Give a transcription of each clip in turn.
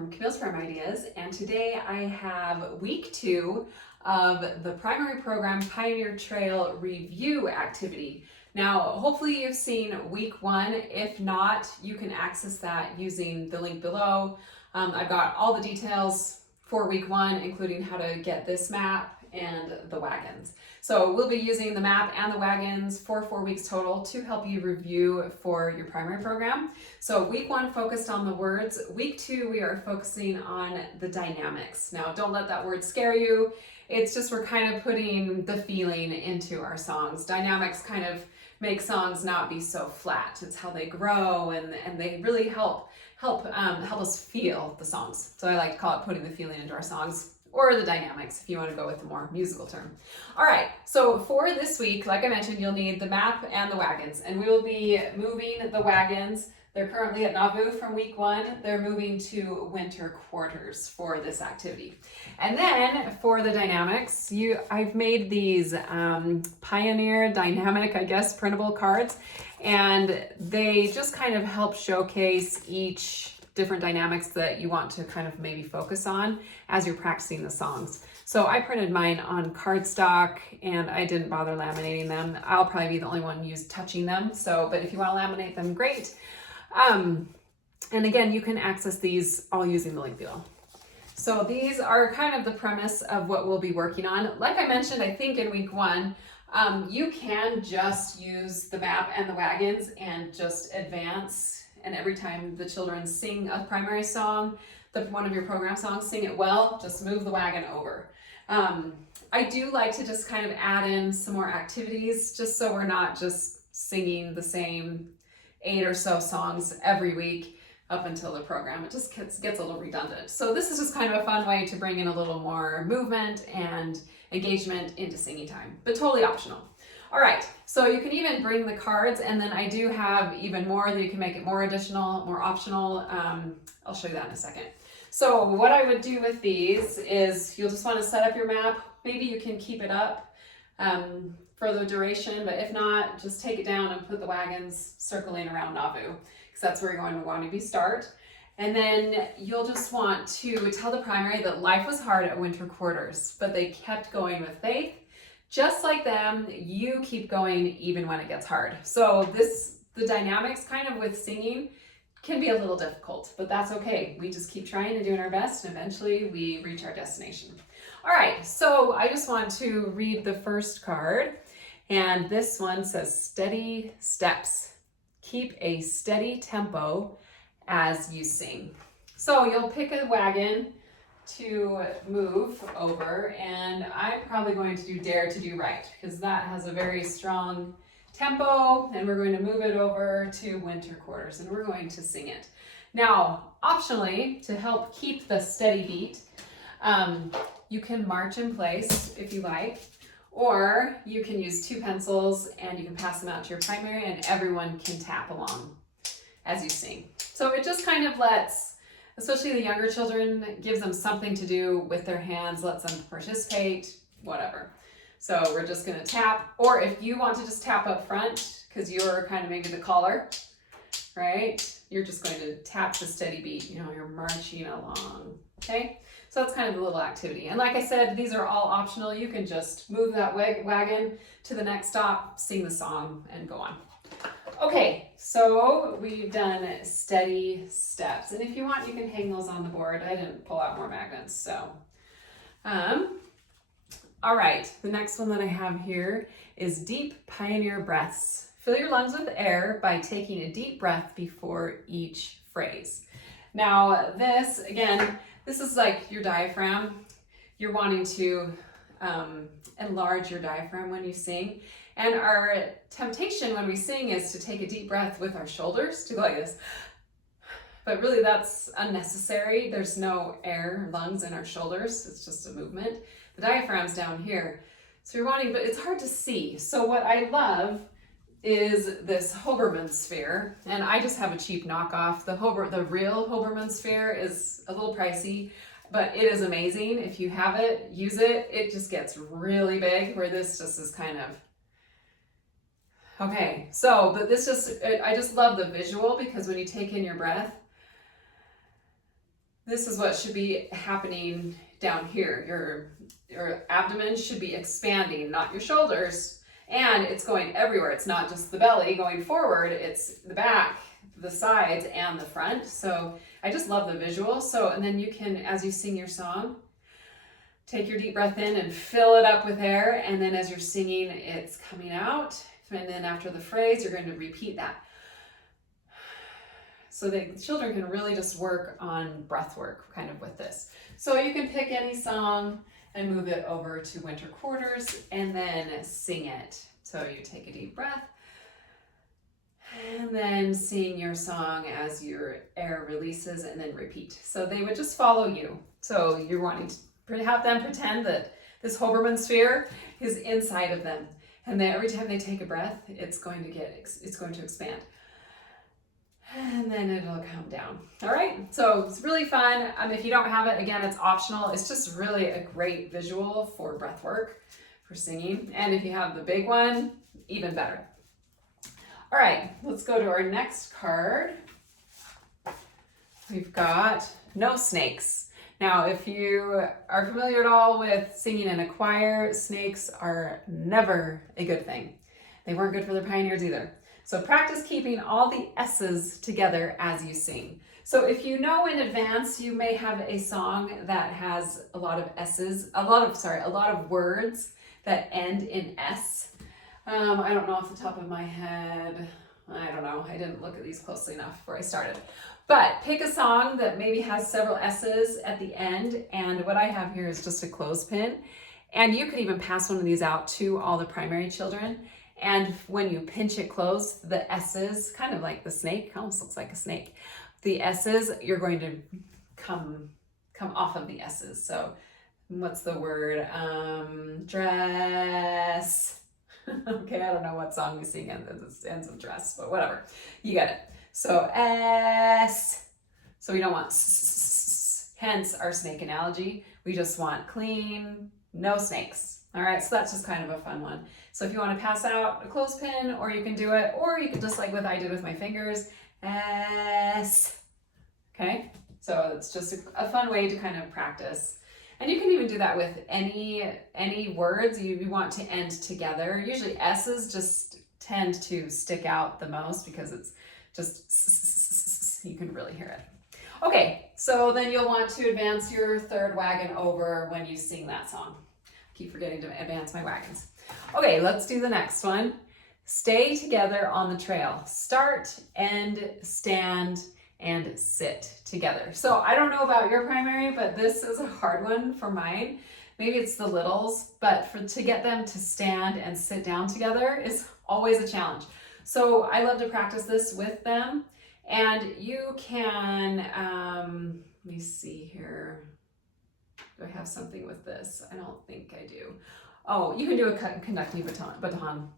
from Camille's Primary Ideas, and today I have week 2 of the primary program Pioneer Trail review activity. Now, hopefully you've seen week 1. If not, you can access that using the link below. I've got all the details for week 1, including how to get this map and the wagons. So we'll be using the map and the wagons for 4 weeks total to help you review for your primary program. So week 1 focused on the words. Week 2, we are focusing on the dynamics. Now, don't let that word scare you. It's just we're kind of putting the feeling into our songs. Dynamics kind of make songs not be so flat. It's how they grow, and they really help us feel the songs. So I like to call it putting the feeling into our songs, or the dynamics if you want to go with a more musical term. All right, so for this week, like I mentioned, you'll need the map and the wagons, and we will be moving the wagons. They're currently at Nauvoo from week 1. They're moving to winter quarters for this activity. And then for the dynamics, I've made these Pioneer Dynamic, I guess, printable cards, and they just kind of help showcase each different dynamics that you want to kind of maybe focus on as you're practicing the songs. So I printed mine on cardstock and I didn't bother laminating them. I'll probably be the only one touching them. But if you want to laminate them, great. And again, you can access these all using the link below. So these are kind of the premise of what we'll be working on. Like I mentioned, I think in week 1, you can just use the map and the wagons and just advance. And every time the children sing a primary song, one of your program songs, sing it well, just move the wagon over. I do like to just kind of add in some more activities, just so we're not just singing the same 8 or so songs every week up until the program. It just gets a little redundant. So this is just kind of a fun way to bring in a little more movement and engagement into singing time, but totally optional. All right, so you can even bring the cards, and then I do have even more that you can make it more additional, more optional. I'll show you that in a second. So what I would do with these is you'll just want to set up your map. Maybe you can keep it up for the duration, but if not, just take it down and put the wagons circling around Nauvoo, because that's where you're going to want to start. And then you'll just want to tell the primary that life was hard at winter quarters, but they kept going with faith. Just like them, you keep going even when it gets hard. So the dynamics kind of with singing can be a little difficult, but that's okay. We just keep trying and doing our best, and eventually we reach our destination. All right, so I just want to read the first card, and this one says steady steps. Keep a steady tempo as you sing. So you'll pick a wagon to move over, and I'm probably going to do Dare to Do Right, because that has a very strong tempo, and we're going to move it over to winter quarters, and we're going to sing it. Now, optionally, to help keep the steady beat, you can march in place if you like, or you can use 2 pencils and you can pass them out to your primary, and everyone can tap along as you sing. So it just kind of lets, especially the younger children, gives them something to do with their hands, lets them participate, whatever. So we're just gonna tap, or if you want to just tap up front, because you're kind of maybe the caller, right? You're just going to tap the steady beat, you're marching along, okay? So that's kind of a little activity. And like I said, these are all optional. You can just move that wagon to the next stop, sing the song, and go on. Okay, so we've done steady steps, and if you want, you can hang those on the board. I didn't pull out more magnets, so. All right, the next one that I have here is deep pioneer breaths. Fill your lungs with air by taking a deep breath before each phrase. Now this is like your diaphragm. You're wanting to enlarge your diaphragm when you sing. And our temptation when we sing is to take a deep breath with our shoulders, to go like this. But really that's unnecessary. There's no air, lungs in our shoulders. It's just a movement. The diaphragm's down here. So you're wanting, but it's hard to see. So what I love is this Hoberman sphere. And I just have a cheap knockoff. The real Hoberman sphere is a little pricey, but it is amazing. If you have it, use it. It just gets really big, where this just is kind of, okay. So, but I just love the visual, because when you take in your breath, this is what should be happening down here. Your abdomen should be expanding, not your shoulders. And it's going everywhere. It's not just the belly going forward, it's the back, the sides, and the front. So I just love the visual. So, and then you can, as you sing your song, take your deep breath in and fill it up with air. And then as you're singing, it's coming out. And then after the phrase, you're going to repeat that. So the children can really just work on breath work kind of with this. So you can pick any song and move it over to winter quarters and then sing it. So you take a deep breath and then sing your song as your air releases and then repeat. So they would just follow you. So you're wanting to have them pretend that this Hoberman sphere is inside of them. And then every time they take a breath, it's going to expand. And then it'll come down. All right, so it's really fun. If you don't have it, again, it's optional. It's just really a great visual for breath work, for singing. And if you have the big one, even better. All right, let's go to our next card. We've got no snakes. Now, if you are familiar at all with singing in a choir, snakes are never a good thing. They weren't good for the pioneers either. So practice keeping all the S's together as you sing. So if you know in advance, you may have a song that has a lot of S's, a lot of words that end in S. I don't know off the top of my head. I don't know. I didn't look at these closely enough before I started. But pick a song that maybe has several S's at the end. And what I have here is just a clothespin. And you could even pass one of these out to all the primary children. And when you pinch it close, the S's, kind of like the snake, almost looks like a snake. The S's, you're going to come off of the S's. So what's the word? Dress. Okay, I don't know what song we sing and it ends with dress, but whatever. You get it. So S. So we don't want S, hence our snake analogy. We just want clean, no snakes. All right, so that's just kind of a fun one. So if you want to pass out a clothespin, or you can do it, or you can just like what I did with my fingers, S. Okay, so it's just a fun way to kind of practice. And you can even do that with any words you want to end together. Usually S's just tend to stick out the most because it's just, you can really hear it. Okay, so then you'll want to advance your third wagon over when you sing that song. Keep forgetting to advance my wagons. Okay, let's do the next one. Stay together on the trail. Start, end, stand, and sit together. So I don't know about your primary, but this is a hard one for mine. Maybe it's the littles, but to get them to stand and sit down together is always a challenge. So I love to practice this with them. And you can, let me see here. Do I have something with this? I don't think I do. Oh, you can do a conducting baton.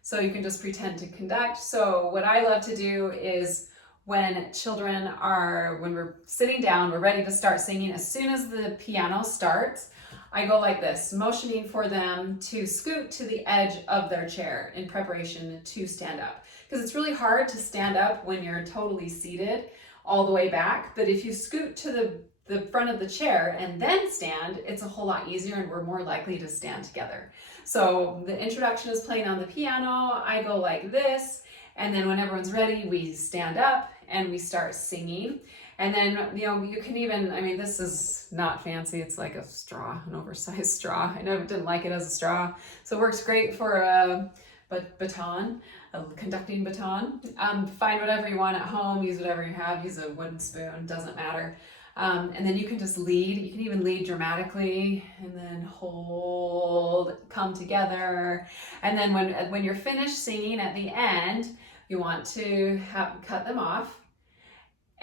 So you can just pretend to conduct. So what I love to do is when we're sitting down, we're ready to start singing. As soon as the piano starts, I go like this, motioning for them to scoot to the edge of their chair in preparation to stand up. Because it's really hard to stand up when you're totally seated all the way back. But if you scoot to the front of the chair and then stand, it's a whole lot easier and we're more likely to stand together. So the introduction is playing on the piano. I go like this, and then when everyone's ready, we stand up and we start singing. And then, you can even, this is not fancy. It's like a straw, an oversized straw. I didn't like it as a straw. So it works great for a baton, a conducting baton. Find whatever you want at home, use whatever you have, use a wooden spoon, doesn't matter. And then you can just lead. You can even lead dramatically and then hold, come together. And then when you're finished singing at the end, you want to cut them off.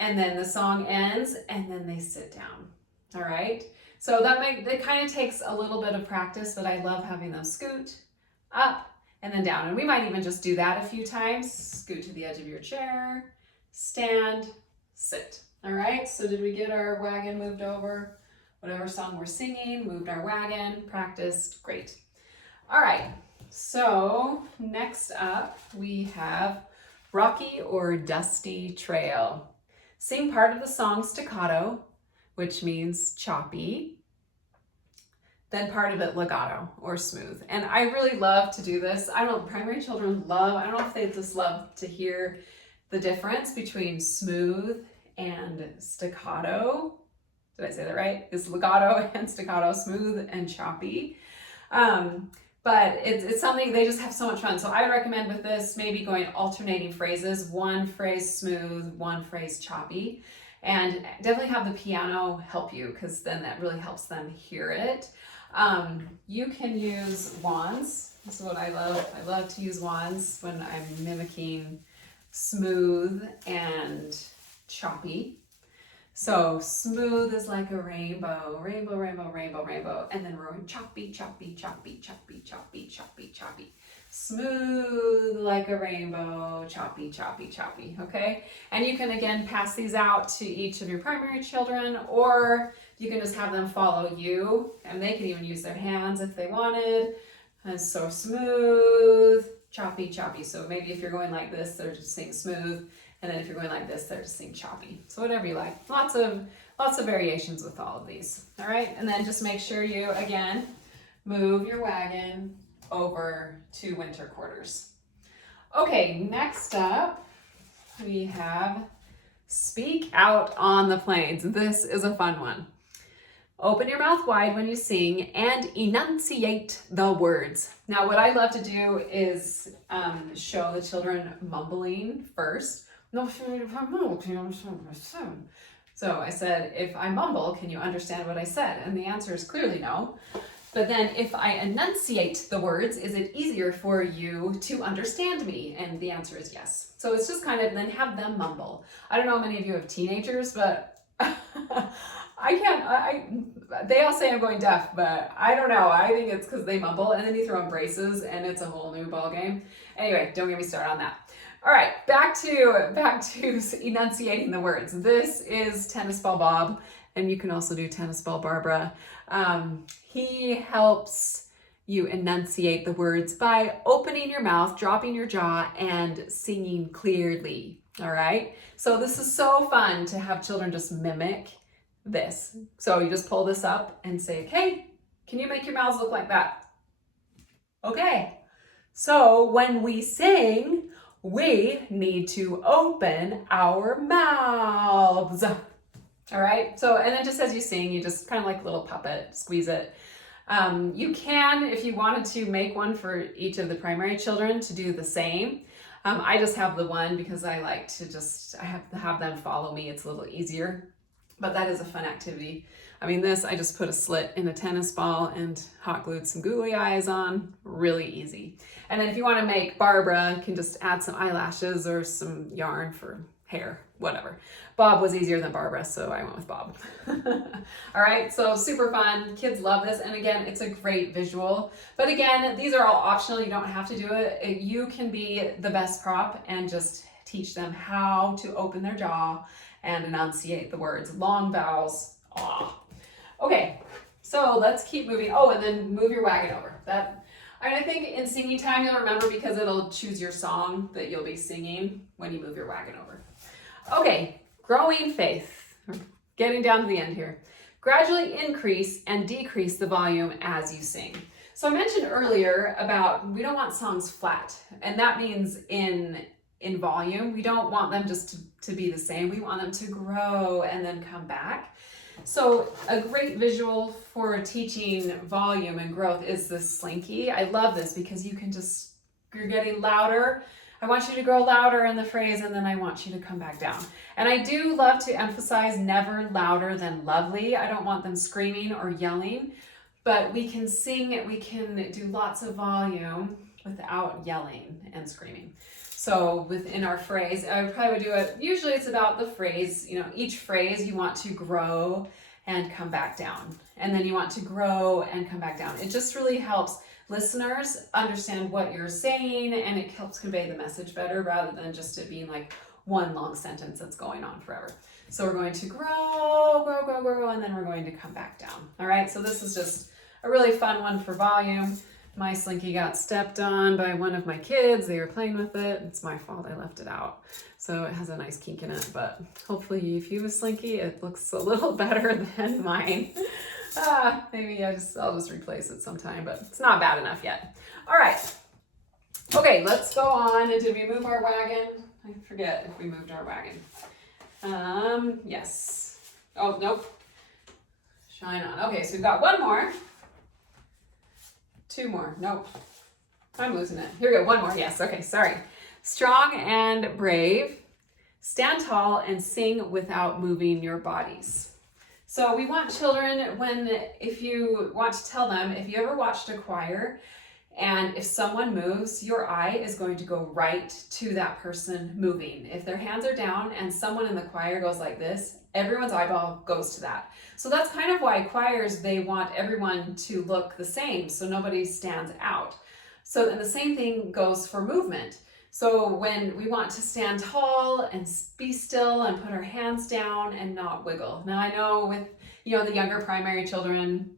And then the song ends and then they sit down. All right. So that kind of takes a little bit of practice, but I love having them scoot up and then down. And we might even just do that a few times. Scoot to the edge of your chair, stand, sit. All right, so did we get our wagon moved over? Whatever song we're singing, moved our wagon, practiced, great. All right, so next up we have Rocky or Dusty Trail. Sing part of the song staccato which means choppy. Then part of it legato or smooth. And I really love to do this. I don't know, primary children love, I don't know if they just love to hear the difference between smooth and staccato. Did I say that right? It's legato and staccato, smooth and choppy. But it's something they just have so much fun. So I would recommend with this, maybe going alternating phrases, one phrase smooth, one phrase choppy, and definitely have the piano help you, because then that really helps them hear it. You can use wands. This is what I love. I love to use wands when I'm mimicking smooth and choppy. So smooth is like a rainbow, rainbow, rainbow, rainbow, rainbow, and then we're going choppy, choppy, choppy, choppy, choppy, choppy, choppy. Smooth like a rainbow, choppy, choppy, choppy, okay? And you can again pass these out to each of your primary children, or you can just have them follow you, and they can even use their hands if they wanted. And so smooth, choppy, choppy. So maybe if you're going like this, they're just saying smooth. And then if you're going like this, they're just saying choppy. So whatever you like. Lots of variations with all of these. All right, and then just make sure you, again, move your wagon over to winter quarters. Okay, next up, we have speak out on the plains. This is a fun one. Open your mouth wide when you sing and enunciate the words. Now, what I love to do is show the children mumbling first. So I said, if I mumble, can you understand what I said? And the answer is clearly no. But then if I enunciate the words, is it easier for you to understand me? And the answer is yes. So it's just kind of then have them mumble. I don't know how many of you have teenagers, but they all say I'm going deaf, but I don't know. I think it's because they mumble, and then you throw in braces and it's a whole new ball game. Anyway, don't get me started on that. All right, back to enunciating the words. This is Tennis Ball Bob, and you can also do Tennis Ball Barbara. He helps you enunciate the words by opening your mouth, dropping your jaw, and singing clearly. All right, so this is so fun to have children just mimic this. So you just pull this up and say, okay, can you make your mouths look like that? Okay, so when we sing, we need to open our mouths. All right, so, and then just as you sing, you just kind of like a little puppet, squeeze it. You can, if you wanted to, make one for each of the primary children to do the same. I just have the one because I like to I have to have them follow me. It's a little easier, but that is a fun activity. I mean, I just put a slit in a tennis ball and hot glued some googly eyes on, really easy. And then if you want to make Barbara, you can just add some eyelashes or some yarn for hair, whatever. Bob was easier than Barbara, so I went with Bob. All right, so super fun. Kids love this. And again, it's a great visual. But again, these are all optional. You don't have to do it. You can be the best prop and just teach them how to open their jaw and enunciate the words. Long vowels, ah. Okay, so let's keep moving. Oh, and then move your wagon over. I think in singing time, you'll remember because it'll choose your song that you'll be singing when you move your wagon over. Okay, growing faith. Getting down to the end here. Gradually increase and decrease the volume as you sing. So I mentioned earlier about we don't want songs flat, and that means in volume. We don't want them just to be the same. We want them to grow and then come back. So a great visual for teaching volume and growth is this slinky. I love this because you're getting louder. I want you to grow louder in the phrase, and then I want you to come back down. And I do love to emphasize never louder than lovely. I don't want them screaming or yelling, but we can sing, we can do lots of volume without yelling and screaming. So within our phrase, I probably would do it, usually it's about the phrase, each phrase you want to grow and come back down. And then you want to grow and come back down. It just really helps listeners understand what you're saying, and it helps convey the message better rather than just it being like one long sentence that's going on forever. So we're going to grow, grow, grow, grow, and then we're going to come back down. All right, so this is just a really fun one for volume. My Slinky got stepped on by one of my kids. They were playing with it. It's my fault, I left it out. So it has a nice kink in it, but hopefully if you have a Slinky, it looks a little better than mine. Maybe I'll just replace it sometime, but it's not bad enough yet. All right. Okay, let's go on. Did we move our wagon? I forget if we moved our wagon. Yes. Oh, nope. Shine on. Okay, so we've got one more. Two more. Nope. I'm losing it. Here we go. One more. Yes. Okay. Sorry. Strong and brave. Stand tall and sing without moving your bodies. So we want children, if you want to tell them, if you ever watched a choir and if someone moves, your eye is going to go right to that person moving. If their hands are down and someone in the choir goes like this, everyone's eyeball goes to that. So that's kind of why choirs, they want everyone to look the same so nobody stands out. So, and the same thing goes for movement. So when we want to stand tall and be still and put our hands down and not wiggle. Now I know with, the younger primary children,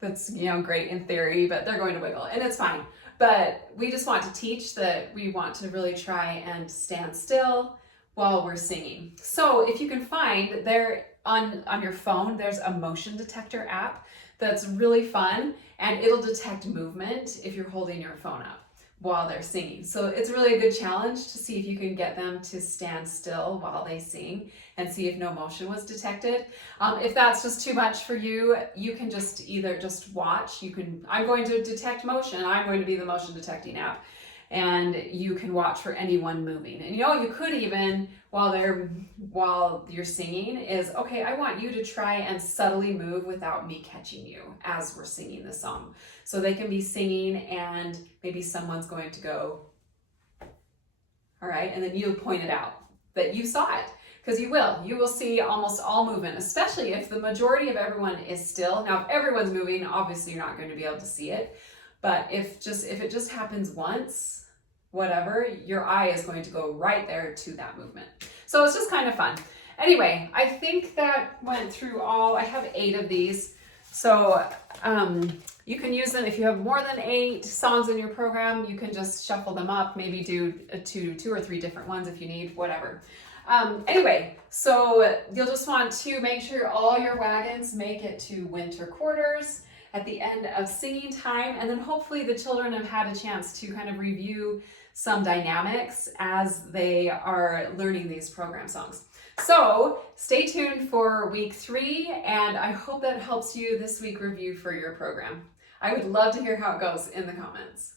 that's, great in theory, but they're going to wiggle and it's fine. But we just want to teach that we want to really try and stand still while we're singing. So if you can find there on your phone, there's a motion detector app that's really fun and it'll detect movement if you're holding your phone up while they're singing. So it's really a good challenge to see if you can get them to stand still while they sing and see if no motion was detected. If that's just too much for you, you can just either just watch. I'm going to detect motion. I'm going to be the motion detecting app. And you can watch for anyone moving. And you could even, while you're singing, okay, I want you to try and subtly move without me catching you as we're singing the song. So they can be singing and maybe someone's going to go, all right, and then you point it out that you saw it. Because you will see almost all movement, especially if the majority of everyone is still. Now, if everyone's moving, obviously you're not going to be able to see it. But if it just happens once, whatever, your eye is going to go right there to that movement. So it's just kind of fun. Anyway, I think that went through I have 8 of these. So you can use them if you have more than 8 songs in your program. You can just shuffle them up, maybe do 2 or 3 different ones if you need, whatever. Anyway, so you'll just want to make sure all your wagons make it to winter quarters at the end of singing time, and then hopefully the children have had a chance to kind of review some dynamics as they are learning these program songs. So stay tuned for week 3, and I hope that helps you this week review for your program. I would love to hear how it goes in the comments.